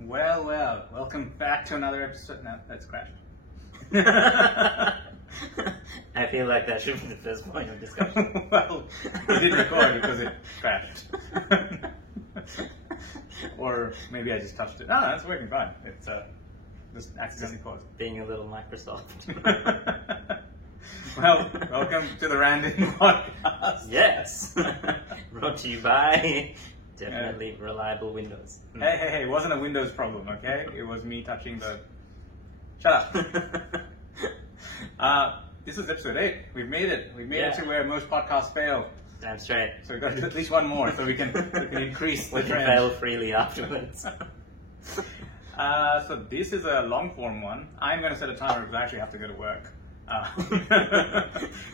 Well, welcome back to another episode. No, that's crashed. I feel like that should be the first point of discussion. Well, it didn't record because it crashed. Or maybe I just touched it. No, it's working fine. It's just accidentally paused. Being a little Microsoft. Well, welcome to the Random Podcast. Yes! Brought to you by definitely reliable Windows. Hey, it wasn't a Windows problem, okay? It was me touching the... Shut up. This is episode 8. We've made it. We've made it to where most podcasts fail. Damn straight. So we've got to do at least one more so we can increase the We can trend. fail freely afterwards. So this is a long form one. I'm going to set a timer because I actually have to go to work.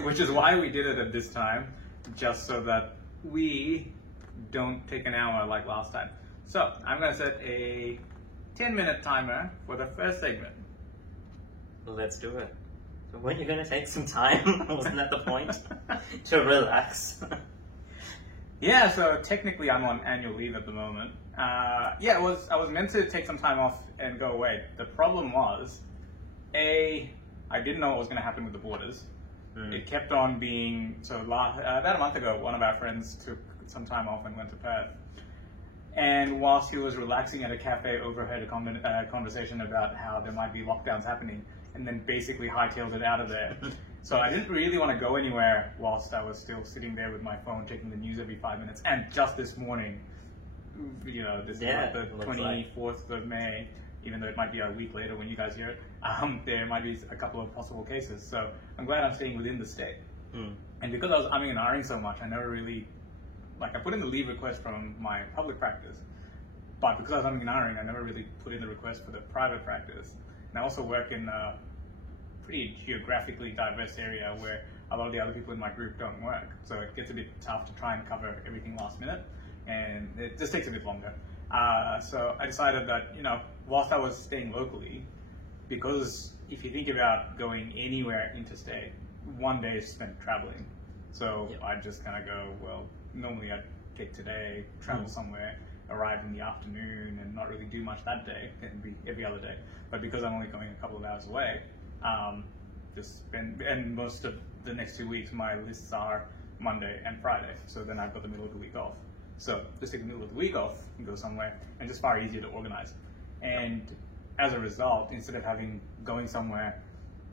Which is why we did it at this time, just so that we don't take an hour like last time. So I'm going to set a 10-minute timer for the first segment. Well, let's do it. So weren't you going to take some time? Wasn't that the point? To relax. Yeah, so technically I'm on annual leave at the moment. I was meant to take some time off and go away. The problem was, I didn't know what was going to happen with the borders. It kept on being, about a month ago, one of our friends took some time off and went to Perth. And whilst he was relaxing at a cafe, overheard a conversation about how there might be lockdowns happening, and then basically hightailed it out of there. So I didn't really want to go anywhere whilst I was still sitting there with my phone checking the news every 5 minutes. And just this morning, this is like the 24th of May, even though it might be a week later when you guys hear it, there might be a couple of possible cases. So I'm glad I'm staying within the state. And because I was umming and ahhing so much, I never really, I put in the leave request from my public practice, but because I was umming and ahhing, I never really put in the request for the private practice. And I also work in a pretty geographically diverse area where a lot of the other people in my group don't work. So it gets a bit tough to try and cover everything last minute, and it just takes a bit longer. So I decided that, whilst I was staying locally, because if you think about going anywhere interstate, one day is spent traveling. So I'd just kind of go, well, normally I'd take today, travel somewhere, arrive in the afternoon, and not really do much that day. It'd be every other day. But because I'm only going a couple of hours away, and most of the next 2 weeks, my lists are Monday and Friday. So then I've got the middle of the week off. So just take the middle of the week off and go somewhere, and just far easier to organize. And as a result, instead of going somewhere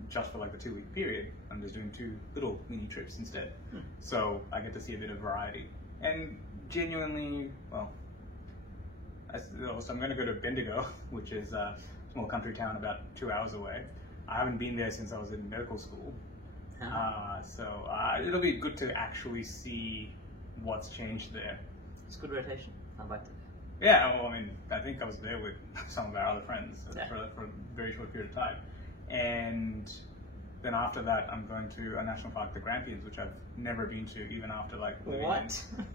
just for like the 2-week period, I'm just doing 2 little mini trips instead. So I get to see a bit of variety. And genuinely, so I'm going to go to Bendigo, which is a small country town about 2 hours away. I haven't been there since I was in medical school. So it'll be good to actually see what's changed there. It's a good rotation. I liked it. Yeah, well, I think I was there with some of our other friends for a very short period of time. And then after that, I'm going to a national park, the Grampians, which I've never been to, even after living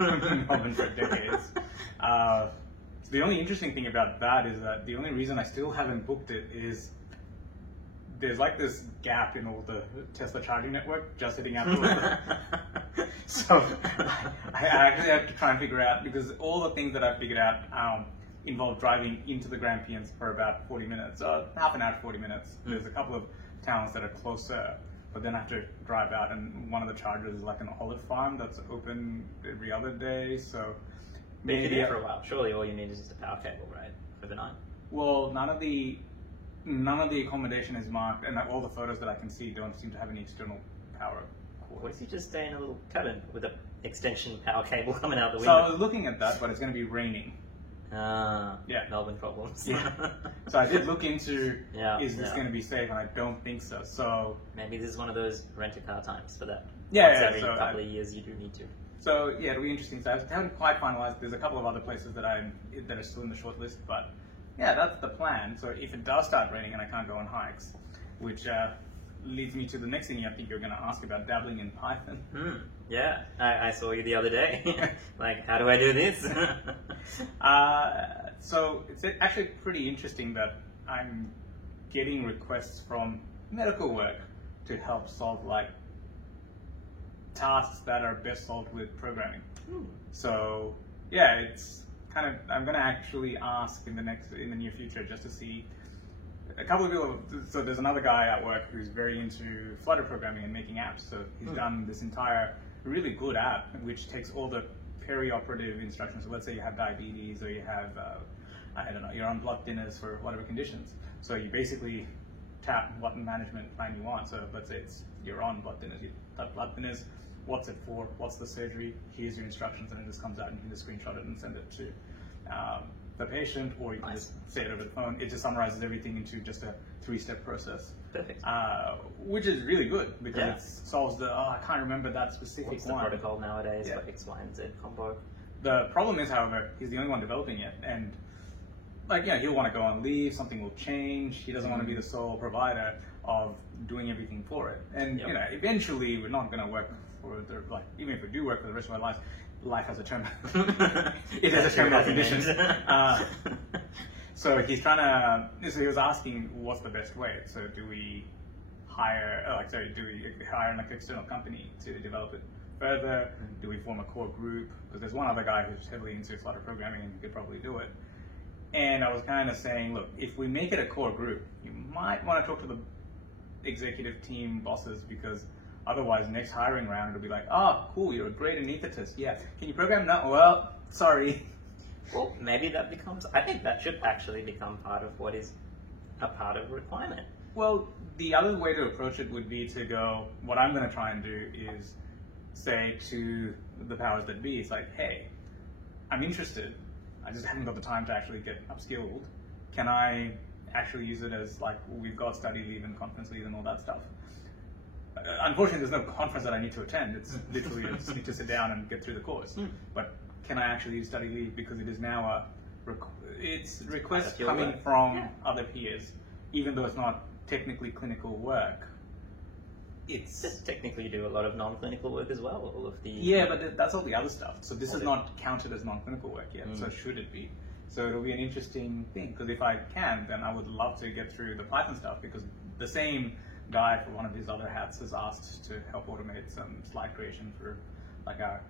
in Melbourne for decades. The only interesting thing about that is that the only reason I still haven't booked it is there's this gap in all the Tesla charging network just hitting afterwards. So I actually have to try and figure out, because all the things that I've figured out involve driving into the Grampians for about 40 minutes, half an hour to 40 minutes. There's a couple of towns that are closer, but then I have to drive out, and one of the chargers is like an olive farm that's open every other day. So maybe for a while. Surely all you need is just a power cable, right? Overnight. Well, none of the accommodation is marked, and all the photos that I can see don't seem to have any external power cords. What if you just stay in a little cabin with an extension power cable coming out the So window? I was looking at that, but it's going to be raining. Melbourne problems. Yeah. So I did look into, is this yeah. going to be safe, and I don't think so. So maybe this is one of those rent-a-car times for that. Yeah, Once yeah, every so couple of years you do need to. So yeah, it'll be interesting. So I haven't quite finalized. There's a couple of other places that are still in the short list, but yeah, that's the plan. So if it does start raining and I can't go on hikes, which leads me to the next thing I think you're going to ask about, dabbling in Python. Yeah, I saw you the other day. Like, how do I do this? So it's actually pretty interesting that I'm getting requests from medical work to help solve like tasks that are best solved with programming. Hmm. So yeah, it's kind of, I'm going to actually ask in the near future just to see a couple of people. So there's another guy at work who's very into Flutter programming and making apps. So he's done this entire really good app which takes all the perioperative instructions. So let's say you have diabetes, or you have I don't know, you're on blood thinners for whatever conditions. So you basically tap what management plan you want. So let's say you're on blood thinners. You tap blood thinners. What's it for? What's the surgery? Here's your instructions, and it just comes out, and you can just screenshot it and send it to the patient, or you can just say it over the phone. It just summarizes everything into just a 3-step process. Perfect. Which is really good because it solves I can't remember that specific What's the one. protocol nowadays for X, Y, and Z combo? The problem is, however, he's the only one developing it, and he'll want to go on leave, something will change, he doesn't want to be the sole provider of doing everything for it. And eventually we're not going to work for even if we do work for the rest of our lives, life has a term. It has a terminal condition. So he's trying to, so he was asking what's the best way. So do we hire, do we hire an external company to develop it further? Do we form a core group? Because there's one other guy who's heavily into Flutter programming and could probably do it. And I was kind of saying, look, if we make it a core group, you might want to talk to the executive team bosses, because otherwise next hiring round it'll be like, oh, cool, you're a great anesthetist. Yeah, can you program? No, well, sorry. Well, maybe that becomes, I think that should actually become part of what is a part of a requirement. Well, the other way to approach it would be to go, what I'm going to try and do is say to the powers that be, it's like, hey, I'm interested. I just haven't got the time to actually get upskilled. Can I actually use it as we've got study leave and conference leave and all that stuff? Unfortunately, there's no conference that I need to attend. It's literally I just need to sit down and get through the course. But can I actually use study leave, because it is now it's requests coming from other peers, even though it's not technically clinical work. It's just technically do a lot of non-clinical work as well. All of the but that's all the other stuff. So this is not counted as non-clinical work yet. So should it be? So it'll be an interesting thing, because if I can, then I would love to get through the Python stuff, because the same guy for one of his other hats has asked to help automate some slide creation for our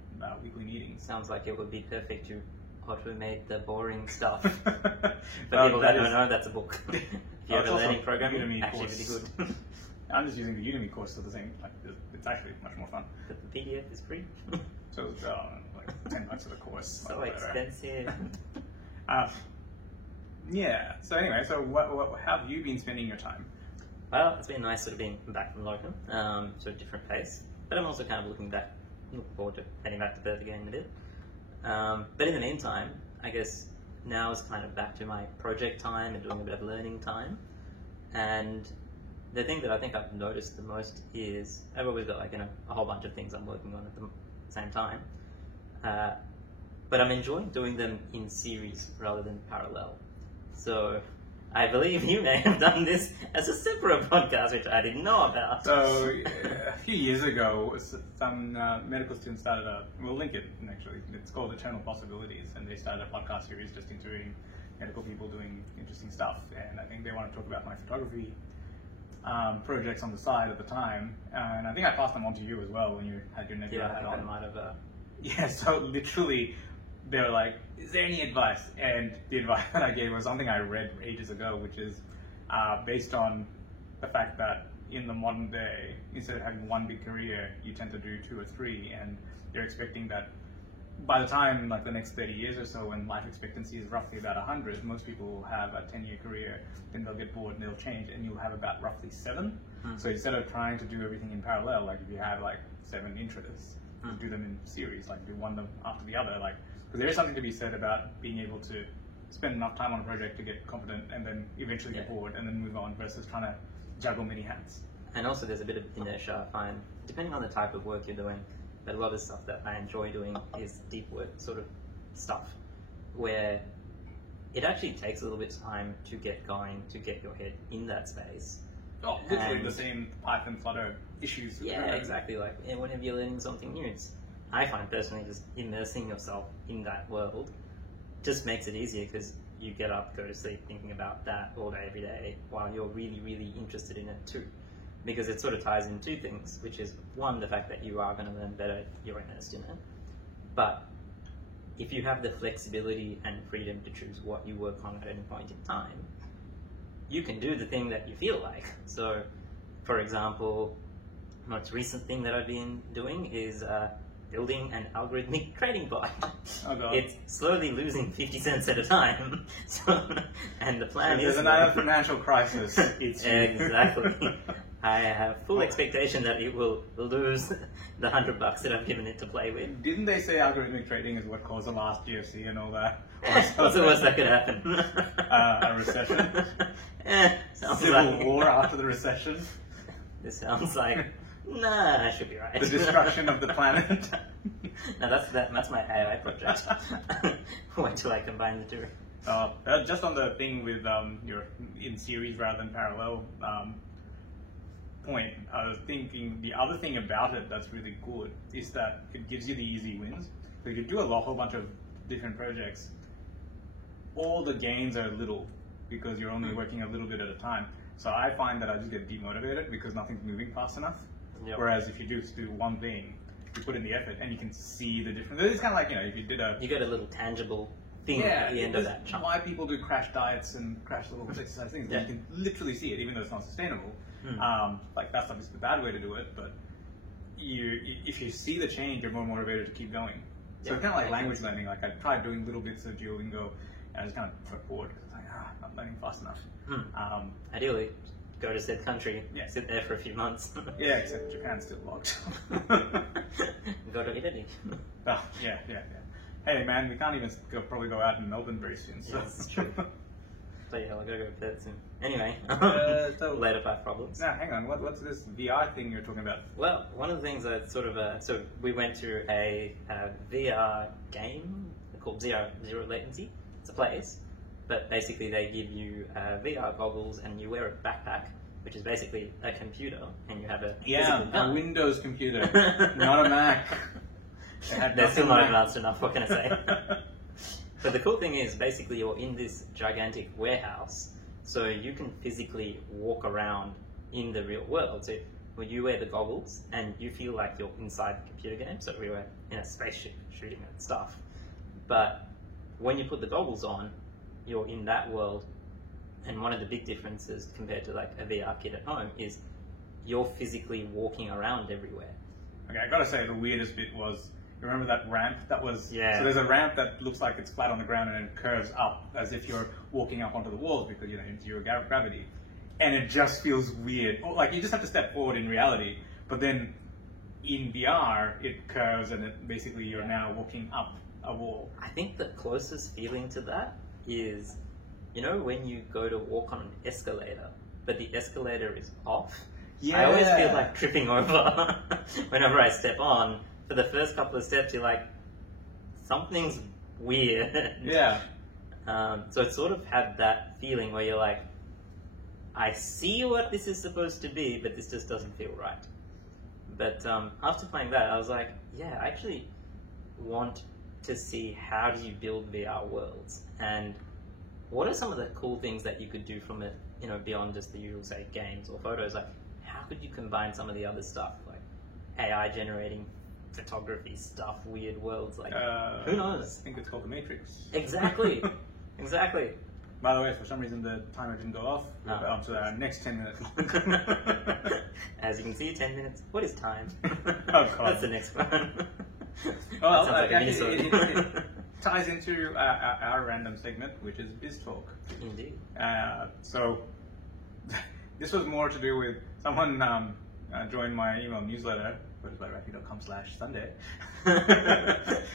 weekly meetings. Sounds like it would be perfect to automate the boring stuff. For people that don't know, that's a book. If you have a learning program, actually really good. I'm just using the Udemy course for the same. It's actually much more fun. But the PDF is free. So it's $10 for the course. So expensive. So anyway, so how have you been spending your time? Well, it's been nice sort of being back from Logan, sort of different pace. But I'm also kind of looking forward to heading back to Perth again in a bit. But in the meantime, I guess now is kind of back to my project time and doing a bit of learning time. And the thing that I think I've noticed the most is I've always got a whole bunch of things I'm working on at the same time. But I'm enjoying doing them in series rather than parallel. So I believe you may have done this as a separate podcast, which I didn't know about. So a few years ago, some medical students started we'll link it actually, it's called Eternal Possibilities, and they started a podcast series just interviewing medical people doing interesting stuff. And I think they want to talk about my photography projects on the side at the time, and I think I passed them on to you as well when you had your Nebula hat on. I might have. Yeah, so literally, they were like, "Is there any advice?" And the advice that I gave was something I read ages ago, which is based on the fact that in the modern day, instead of having one big career, you tend to do 2 or 3, and they're expecting that by the time the next 30 years or so, when life expectancy is roughly about 100, most people will have a 10-year career, then they'll get bored and they'll change, and you'll have about roughly 7. So instead of trying to do everything in parallel, if you have 7 interests, do them in series, do one after the other, because there is something to be said about being able to spend enough time on a project to get competent and then eventually get bored and then move on, versus trying to juggle many hats. And also there's a bit of inertia, I find, depending on the type of work you're doing. But a lot of stuff that I enjoy doing is deep work sort of stuff, where it actually takes a little bit of time to get going, to get your head in that space. Oh, literally the same Python Flutter issues. Yeah, exactly. Whenever you're learning something new, I find personally just immersing yourself in that world just makes it easier, because you get up, go to sleep thinking about that all day, every day, while you're really, really interested in it too. because it sort of ties in two things, which is one, the fact that you are going to learn better, you're immersed in it, but if you have the flexibility and freedom to choose what you work on at any point in time, you can do the thing that you feel like. So, for example, most recent thing that I've been doing is building an algorithmic trading bot. Oh God. It's slowly losing 50 cents at a time. So, and the plan There's is... another financial crisis. It's Exactly. I have full expectation that it will lose the $100 that I've given it to play with. Didn't they say algorithmic trading is what caused the last GFC and all that? What's the worst that could happen? A recession? Sounds Civil like, war after the recession? This sounds like, nah, I should be right. The destruction of the planet? No, that's my AI project. Wait till I combine the two. Just on the thing with your in series rather than parallel point, I was thinking the other thing about it that's really good is that it gives you the easy wins. So you do a whole bunch of different projects. All the gains are little because you're only working a little bit at a time. So I find that I just get demotivated because nothing's moving fast enough. Yep. Whereas if you just do one thing, you put in the effort and you can see the difference. It's kind of like, if you did a... You get a little tangible thing at the end of that chunk. Why people do crash diets and crash little exercise things. Yeah. You can literally see it, even though it's not sustainable. Like that's obviously the bad way to do it, but if you see the change, you're more motivated to keep going. So it's kind of like language learning. Like I tried doing little bits of Duolingo, and I just kind of got bored because it's like, not learning fast enough. Ideally, go to said country, Yeah. sit there for a few months. Yeah, except Japan's still locked. Go to Italy. Oh, yeah. Hey man, we can't even probably go out in Melbourne very soon. So. Yeah, that's true. So yeah, I'll go to bed soon. Anyway, so- later life problems. Now, hang on. What's this VR thing you're talking about? Well, one of the things that sort of so we went to a VR game called Zero Latency. It's a place, but basically they give you VR goggles and you wear a backpack, which is basically a computer, and you have a physical A gun. Windows computer, not a Mac. They're still not advanced enough. What can I say? But the cool thing is, basically, you're in this gigantic warehouse, so you can physically walk around in the real world. So when you wear the goggles, and you feel like you're inside the computer game, so we were in a spaceship shooting at stuff. But when you put the goggles on, you're in that world, and one of the big differences compared to like a VR kit at home is you're physically walking around everywhere. Okay, I gotta say the weirdest bit was, you remember that ramp that was... Yeah. So there's a ramp that looks like it's flat on the ground and it curves up as if you're walking up onto the walls because, into your gravity. And it just feels weird. Like, you just have to step forward in reality, but then in VR, it curves and basically you're now walking up a wall. I think the closest feeling to that is, when you go to walk on an escalator, but the escalator is off. Yeah. I always feel like tripping over whenever I step on. For the first couple of steps, you're like, something's weird. Yeah. So it sort of had that feeling where you're like, I see what this is supposed to be, but this just doesn't feel right. But after playing that, I was like, yeah, I actually want to see how do you build VR worlds, and what are some of the cool things that you could do from it, beyond just the usual, say, games or photos. Like, how could you combine some of the other stuff, like AI generating photography stuff, weird worlds, like, who knows? I think it's called The Matrix. Exactly. Exactly. By the way, for some reason the timer didn't go off. We're Oh. up to our next 10 minutes. As you can see, 10 minutes. What is time? Oh, God. That's the next one. Well, That sounds like a actually, mini-sode. it ties into our random segment, which is Biz Talk. Indeed. So this was more to do with someone joined my email newsletter, photos.rappi.com/Sunday,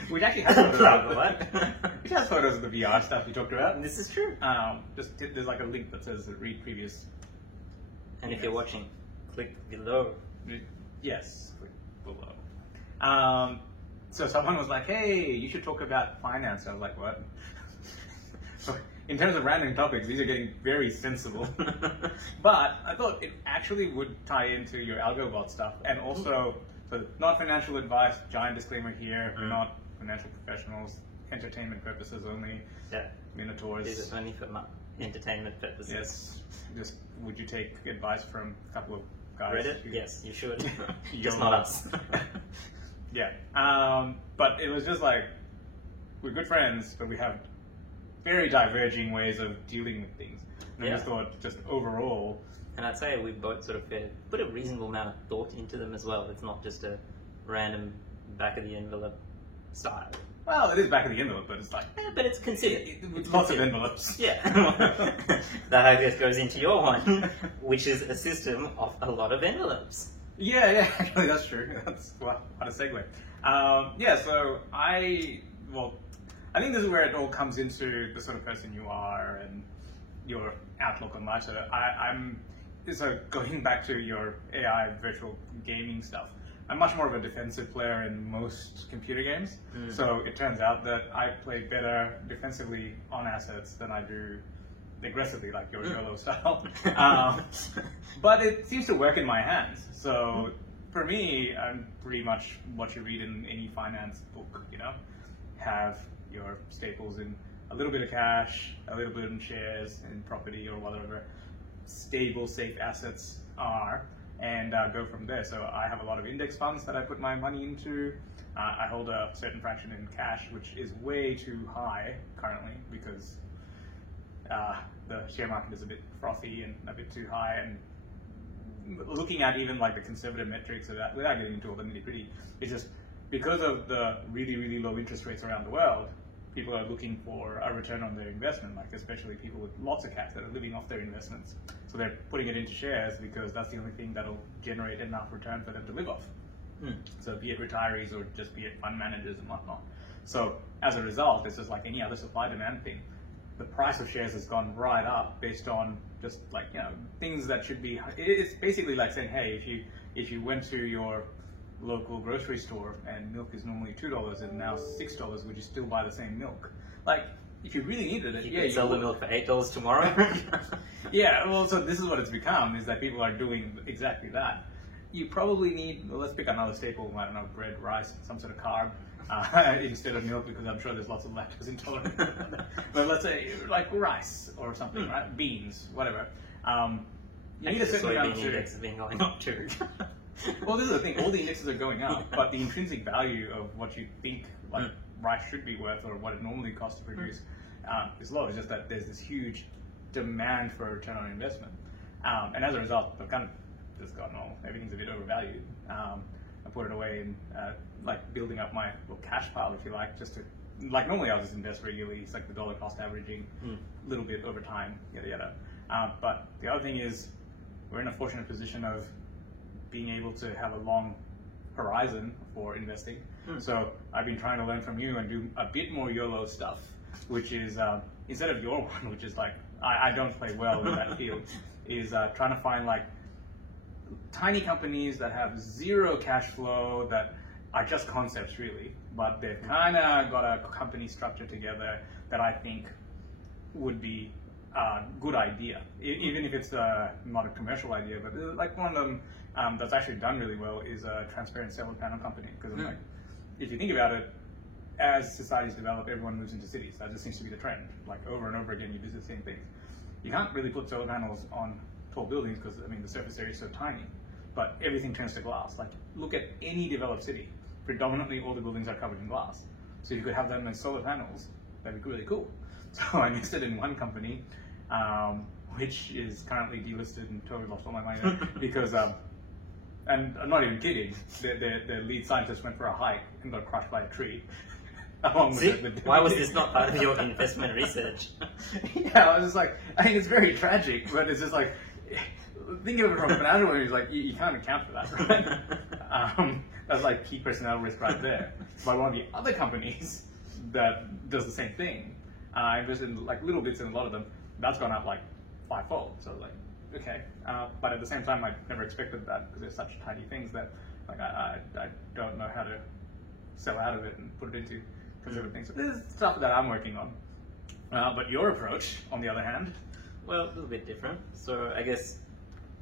which actually has photos of which has photos of the VR stuff we talked about. This is true. There's like a link that says read previous. And if you're watching, click below. Yes, click below. So someone was like, hey, you should talk about finance. I was like, what? So in terms of random topics, these are getting very sensible. But I thought it actually would tie into your AlgoBot stuff. And also, so not financial advice, giant disclaimer here, we're not financial professionals, entertainment purposes only, Yeah. Minotaurs. Is it only for entertainment purposes? Yes. Just would you take advice from a couple of guys. Reddit? Yes, you should. You Just don't not us. Yeah. But it was just like, we're good friends, but we have very diverging ways of dealing with things. And I just thought, just overall, And I'd say we both sort of put a reasonable amount of thought into them as well. It's not just a random back of the envelope style. well, it is back of the envelope, but it's like, But it's considered. it's lots of envelopes. Yeah. That I guess goes into your one, which is a system of a lot of envelopes. Yeah, actually, that's true. That's well, what a segue. Yeah, so I think this is where it all comes into the sort of person you are and your outlook on life. So so going back to your AI virtual gaming stuff, I'm much more of a defensive player in most computer games. So it turns out that I play better defensively on assets than I do aggressively, like your YOLO style. But it seems to work in my hands. So for me, I'm pretty much what you read in any finance book, have your staples in a little bit of cash, a little bit in shares, in property or whatever stable, safe assets are, and go from there. So I have a lot of index funds that I put my money into. I hold a certain fraction in cash, which is way too high currently because the share market is a bit frothy and a bit too high. And looking at even like the conservative metrics of that, without getting into all the nitty gritty, it's just because of the really, really low interest rates around the world, people are looking for a return on their investment, like especially people with lots of cash that are living off their investments. So they're putting it into shares because that's the only thing that'll generate enough return for them to live off. So be it retirees or just be it fund managers and whatnot. So as a result, it's just like any other supply demand thing. The price of shares has gone right up based on just like, things that should be, it's basically like saying, hey, if you went to your local grocery store and milk is normally $2 and now $6, would you still buy the same milk? Like, if you really needed it, you sell the milk for $8 tomorrow. Yeah, well, so this is what it's become, is that people are doing exactly that. You probably need, let's pick another staple, I don't know, bread, rice, some sort of carb, instead of milk, because I'm sure there's lots of lactose intolerant. But let's say, like rice or something, right? Beans, whatever. You need a certain amount of index has been going up too. Well, this is the thing, all the indexes are going up, but the intrinsic value of what you think rice should be worth or what it normally costs to produce is low. It's just that there's this huge demand for a return on investment. And as a result, I've kind of just gotten everything's a bit overvalued. I put it away and like building up my little cash pile, if you like, just to, like normally I'll just invest regularly. It's like the dollar cost averaging a little bit over time, yada yada. But the other thing is we're in a fortunate position of being able to have a long horizon for investing. So I've been trying to learn from you and do a bit more YOLO stuff, which is, instead of your one, which is like, I don't play well in that field, is trying to find like tiny companies that have zero cash flow, that are just concepts really, but they've kind of got a company structure together that I think would be a good idea, even if it's not a commercial idea. But like one of them that's actually done really well is a transparent solar panel company, because like, if you think about it, as societies develop, everyone moves into cities. That just seems to be the trend. Like over and over again, you do the same things. You can't really put solar panels on tall buildings because I mean the surface area is so tiny, but everything turns to glass. Like look at any developed city. Predominantly all the buildings are covered in glass. So you could have them as solar panels. That'd be really cool. So I invested in one company, which is currently delisted and totally lost all my money there because, and I'm not even kidding, the lead scientist went for a hike and got crushed by a tree. Why was this not part of your investment research? Yeah, I was just like, I think it's very tragic, but it's just like, thinking of it from a financial point of view, like, you can't account for that, right? That's like key personnel risk right there. But one of the other companies that does the same thing, I invested in like little bits in a lot of them, that's gone up like 5-fold. So like, okay. But at the same time, I never expected that because they're such tiny things that like I don't know how to sell out of it and put it into conservative things. So this is stuff that I'm working on. But your approach, on the other hand? Well, a little bit different. So I guess,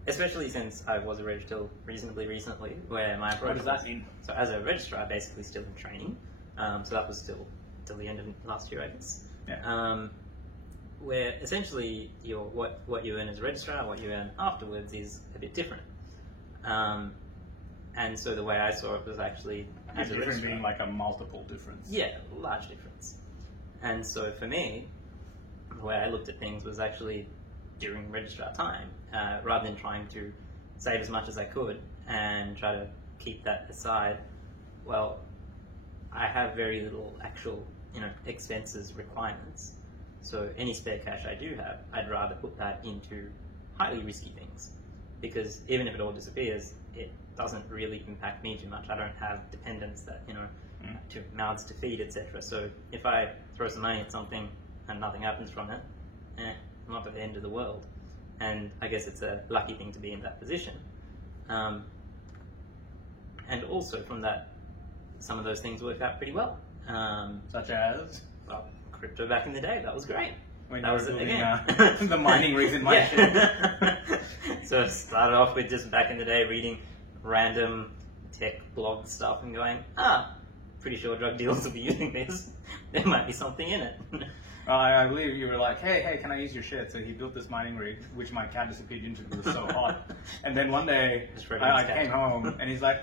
especially since I was a registrar reasonably recently, where my approach What does that mean? So as a registrar, basically still in training. So that was still till the end of last year, I guess. Yeah. Where essentially what you earn as a registrar, what you earn afterwards is a bit different. And so the way I saw it was actually as a Different registrar. being like a multiple difference. Yeah, large difference. And so for me, the way I looked at things was actually during registrar time, rather than trying to save as much as I could and try to keep that aside. Well, I have very little actual, expenses requirements. So any spare cash I do have, I'd rather put that into highly risky things, because even if it all disappears, it doesn't really impact me too much. I don't have dependents that, to mouths to feed, etc. So if I throw some money at something and nothing happens from it, not at the end of the world. And I guess it's a lucky thing to be in that position. And also from that, some of those things work out pretty well. Such as? Well, crypto back in the day, that was great. When That you was were it building again. the mining rigs in my Yeah. So it started off with just back in the day reading random tech blog stuff and going, pretty sure drug dealers will be using this. There might be something in it. I believe you were like, hey, can I use your shit? So he built this mining rig, which my cat disappeared into because it was so hot. And then one day, Just ready I his cat. came home, and he's like,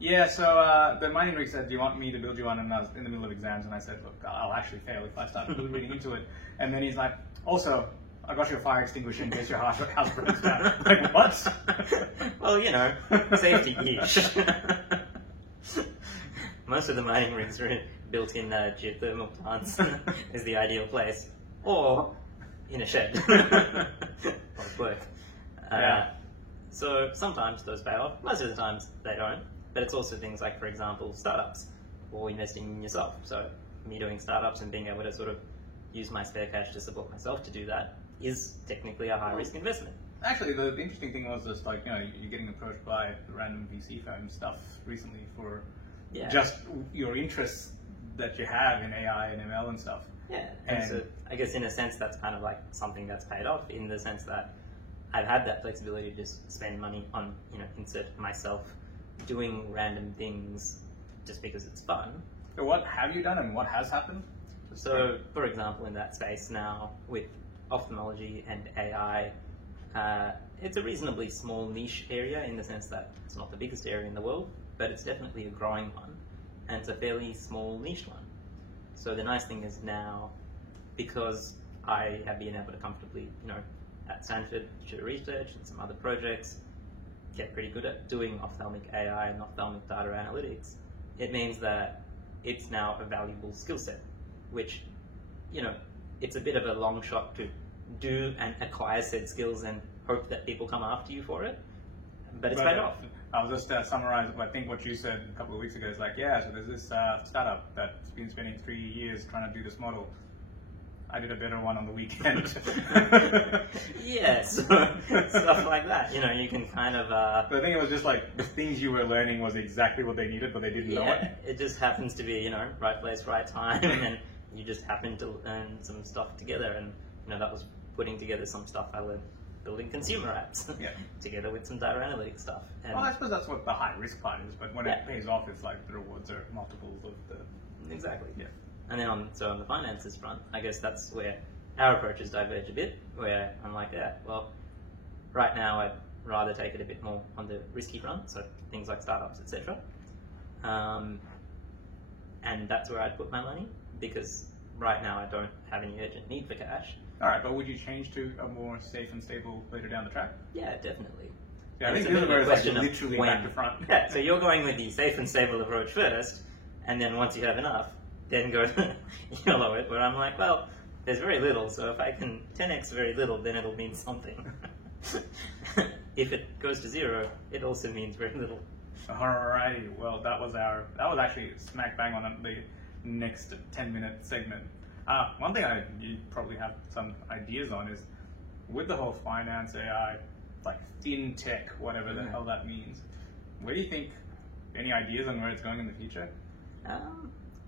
yeah, so the mining rig said, do you want me to build you one? And I was in the middle of exams, and I said, look, I'll actually fail if I start really reading into it. And then he's like, also, I got you a fire extinguisher in case your house burns down. Like, what? Well, safety-ish. Most of the mining rigs are built in geothermal plants is the ideal place, or in a shed. Both work. Yeah. So sometimes those pay off. Most of the times they don't. But it's also things like, for example, startups or investing in yourself. So me doing startups and being able to sort of use my spare cash to support myself to do that is technically a high-risk investment. Actually, the interesting thing was just like, you're getting approached by random VC firm stuff recently for Yeah. just your interests that you have in AI and ML and stuff. Yeah, and And- so I guess in a sense that's kind of like something that's paid off in the sense that I've had that flexibility to just spend money on, insert myself doing random things just because it's fun. So what have you done and what has happened? So, for example, in that space now with ophthalmology and AI, it's a reasonably small niche area in the sense that it's not the biggest area in the world, but it's definitely a growing one, and it's a fairly small niche one. So the nice thing is now, because I have been able to comfortably, at Stanford do research and some other projects, get pretty good at doing ophthalmic AI and ophthalmic data analytics, it means that it's now a valuable skill set, which, it's a bit of a long shot to do and acquire said skills and hope that people come after you for it, but it's paid off. I'll just summarize. I think what you said a couple of weeks ago is like, yeah, so there's this startup that's been spending 3 years trying to do this model. I did a better one on the weekend. Yes, stuff like that. You can kind of. But I think it was just like the things you were learning was exactly what they needed, but they didn't know it. It just happens to be, right place, right time, and you just happen to learn some stuff together. And, that was putting together some stuff I learned building consumer apps Yeah. together with some data analytics stuff. And Well, I suppose that's what the high risk part is, but when Yeah. it pays off, it's like the rewards are multiples of the. Exactly. Yeah. And then on the finances front, I guess that's where our approaches diverge a bit, where I'm like, yeah, well, right now I'd rather take it a bit more on the risky front, so things like startups, etc. And that's where I'd put my money, because right now I don't have any urgent need for cash. All right, but would you change to a more safe and stable later down the track? Yeah, definitely. Yeah, I And think it's a this is bit where of a it's like question of literally when. back to front. Yeah, so you're going with the safe and stable approach first, and then once you have enough, then go YOLO it, where I'm like, well, there's very little, so if I can 10x very little, then it'll mean something. If it goes to 0, it also means very little. Alrighty, well that was actually smack bang on the next 10-minute segment. One thing you probably have some ideas on is with the whole finance AI, like fintech, whatever the hell that means. Where do you think, any ideas on where it's going in the future?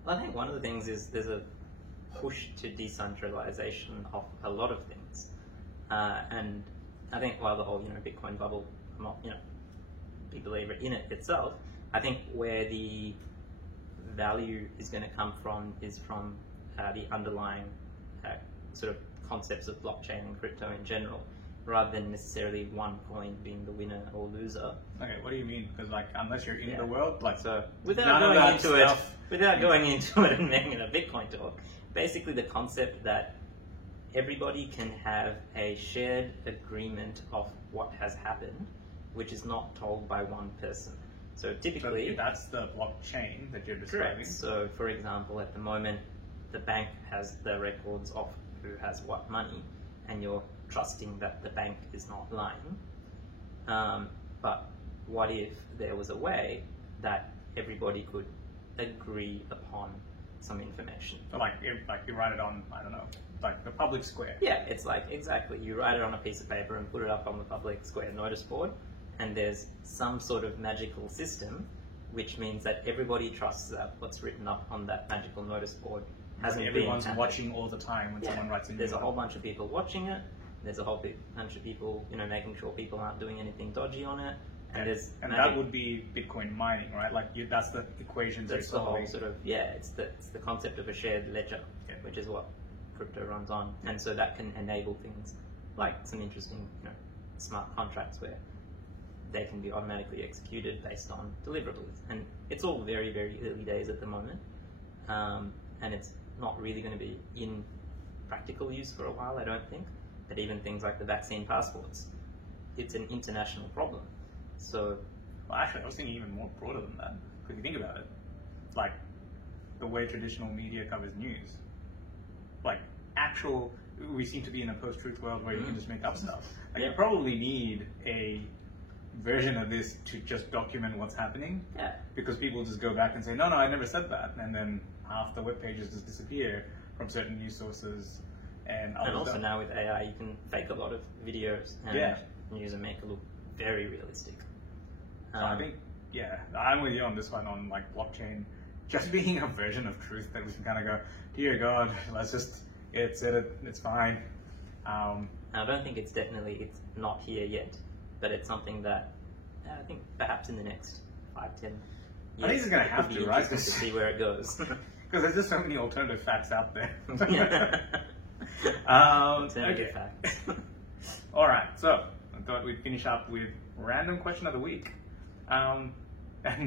Well, I think one of the things is there's a push to decentralization of a lot of things, and I think while the whole Bitcoin bubble, I'm not a big believer in it itself. I think where the value is going to come from is from the underlying sort of concepts of blockchain and crypto in general, rather than necessarily one coin being the winner or loser. Okay, what do you mean? Because like, unless you're in Yeah. the world, like, So none of that stuff. without going into it and making it a Bitcoin talk, basically the concept that everybody can have a shared agreement of what has happened, which is not told by one person. So So typically, that's the blockchain that you're describing. correct. So for example, at the moment, the bank has the records of who has what money, and you're trusting that the bank is not lying. But what if there was a way that everybody could agree upon some information? So like, if like you write it on, I don't know, like the public square. Yeah, it's like exactly. You write it on a piece of paper and put it up on the public square notice board, and there's some sort of magical system, which means that everybody trusts that what's written up on that magical notice board hasn't Everyone's been watching all the time when someone writes a new There's a one. whole bunch of people watching it. There's a whole bunch of people, making sure people aren't doing anything dodgy on it. And there's And magic. that would be Bitcoin mining, right? Like that's the equation That's you're the whole solving. sort of it's the concept of a shared ledger, Yeah. which is what crypto runs on, and so that can enable things like some interesting smart contracts where they can be automatically executed based on deliverables, and it's all very, very early days at the moment, and it's not really going to be in practical use for a while, I don't think. But even things like the vaccine passports, it's an international problem. So Well, actually, I was thinking even more broader than that. If you think about it, like the way traditional media covers news, like we seem to be in a post-truth world where you can just make up stuff. Like Yeah. you probably need a version of this to just document what's happening, yeah, because people just go back and say, no, I never said that, and then half the web pages just disappear from certain news sources. And also now with AI, you can fake a lot of videos and Yeah. use and make it look very realistic. So I think, yeah, I'm with you on this one on like blockchain just being a version of truth that we can kind of go, dear God, it said it, it's fine. I don't think it's not here yet, but it's something that I think perhaps in the next 5-10 years. I think it's going to have be to, right? interesting to see where it goes. Because there's just so many alternative facts out there. Alternative Okay. facts. All right, so I thought we'd finish up with random question of the week. And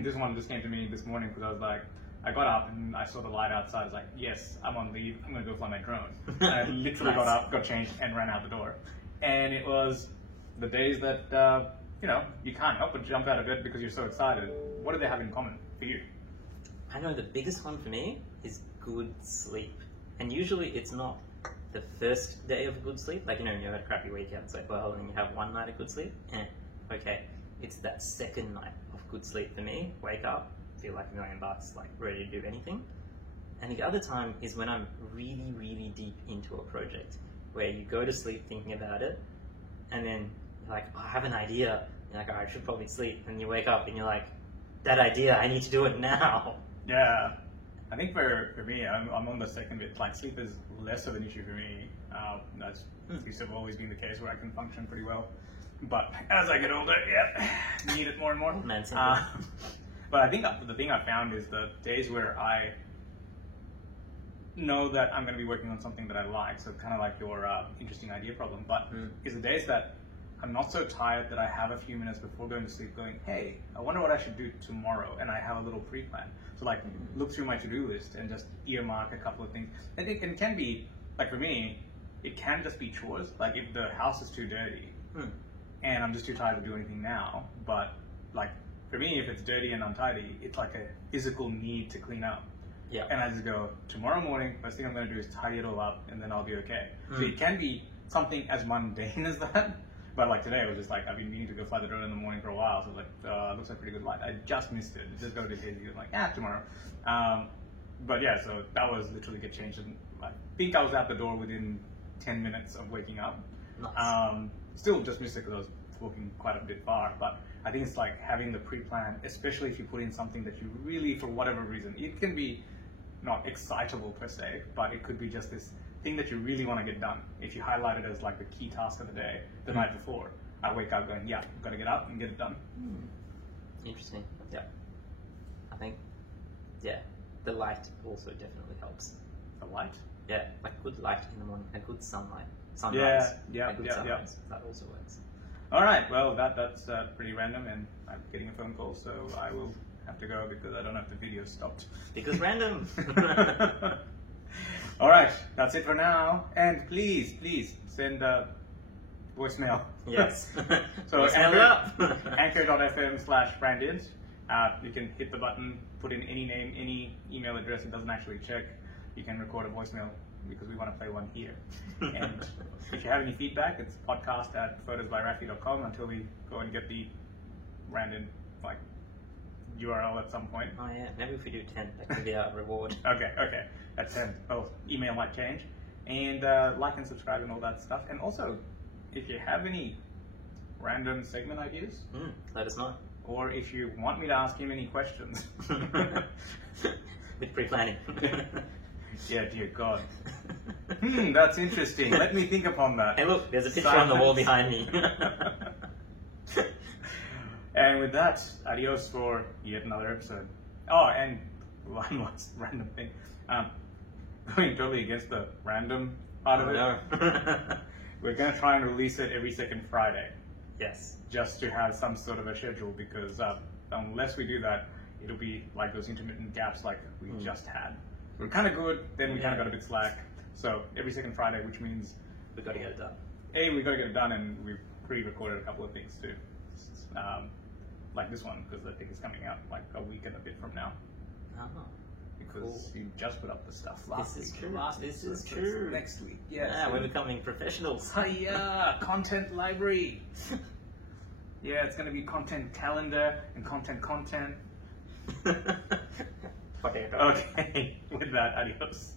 this one just came to me this morning because I was like, I got up and I saw the light outside. I was like, yes, I'm on leave. I'm going to go fly my drone. And I literally got Nice. up, got changed, and ran out the door. And it was the days that, you can't help but jump out of bed because you're so excited. What do they have in common for you? I know the biggest one for me is good sleep. And usually it's not the first day of good sleep. Like, you had a crappy weekend, it's like, well, and you have one night of good sleep. Okay. It's that second night of good sleep for me. Wake up, feel like $1 million, like ready to do anything. And the other time is when I'm really, really deep into a project where you go to sleep thinking about it, and then you're like, I have an idea. You're like, I should probably sleep. And you wake up and you're like, that idea, I need to do it now. Yeah, I think for me, I'm on the second bit. Like sleep is less of an issue for me. That's used to have always been the case where I can function pretty well. But as I get older, need it more and more. Man, simple. But I think the thing I found is the days where I know that I'm going to be working on something that I like, so kind of like your interesting idea problem, but is the days that I'm not so tired that I have a few minutes before going to sleep going, hey, I wonder what I should do tomorrow, and I have a little pre-plan. So like look through my to-do list and just earmark a couple of things. I think it can be, like for me, it can just be chores. Like if the house is too dirty and I'm just too tired to do anything now, but like for me, if it's dirty and untidy, it's like a physical need to clean up. Yeah. And I just go, tomorrow morning, first thing I'm going to do is tidy it all up, and then I'll be okay. So it can be something as mundane as that. But like today, it was just like, I've been meaning to go fly the drone in the morning for a while, so I was like, looks like pretty good light. I just missed it. It just got a bit hazy. I'm like, tomorrow. But yeah, so that was literally get changed. And I think I was at the door within 10 minutes of waking up. Nice. Still just missed it because I was walking quite a bit far, but I think it's like having the pre-plan, especially if you put in something that you really, for whatever reason, it can be not excitable per se, but it could be just this thing that you really want to get done. If you highlight it as like the key task of the day, the night before, I wake up going, yeah, I've got to get up and get it done. Interesting. Yeah. I think, the light also definitely helps. The light? Yeah, like good light in the morning, a good sunlight. sunrise. Yeah, A good yeah. sunrise. That also works. All right. Well, that's pretty random, and I'm getting a phone call, so I will have to go because I don't know if the video stopped. Because random. All right. That's it for now. And please send a voicemail. Yes. So Voicemail it up. anchor.fm/brandins. You can hit the button, put in any name, any email address. It doesn't actually check. You can record a voicemail because we want to play one here. And if you have any feedback, it's podcast@photosbyrafi.com until we go and get the random URL at some point. Oh yeah, maybe if we do 10, that could be our reward. Okay. At 10. Oh, email might change. And like and subscribe and all that stuff. And also, if you have any random segment ideas, Let us know. or if you want me to ask him any questions. With pre-planning. Yeah, dear God. That's interesting. Let me think upon that. Hey look, there's a picture on the wall behind me. And with that, adios for yet another episode. Oh, and one last random thing. Going totally against the random part of it. No. We're going to try and release it every second Friday, Yes. just to have some sort of a schedule, because unless we do that, it'll be like those intermittent gaps like we just had. We're kind of good, then we kind of got a bit slack. So every second Friday, which means We've got to get it done. we got to get it done, and we've pre-recorded a couple of things too. Like this one, because I think it's coming out like a week and a bit from now. Oh. Because you just put up the stuff last This is week. true. Last This week, is so true. Next week, Yeah, we're becoming professionals. Hiya, content library. Yeah, it's going to be content calendar and content. Okay. Okay, with that, adios.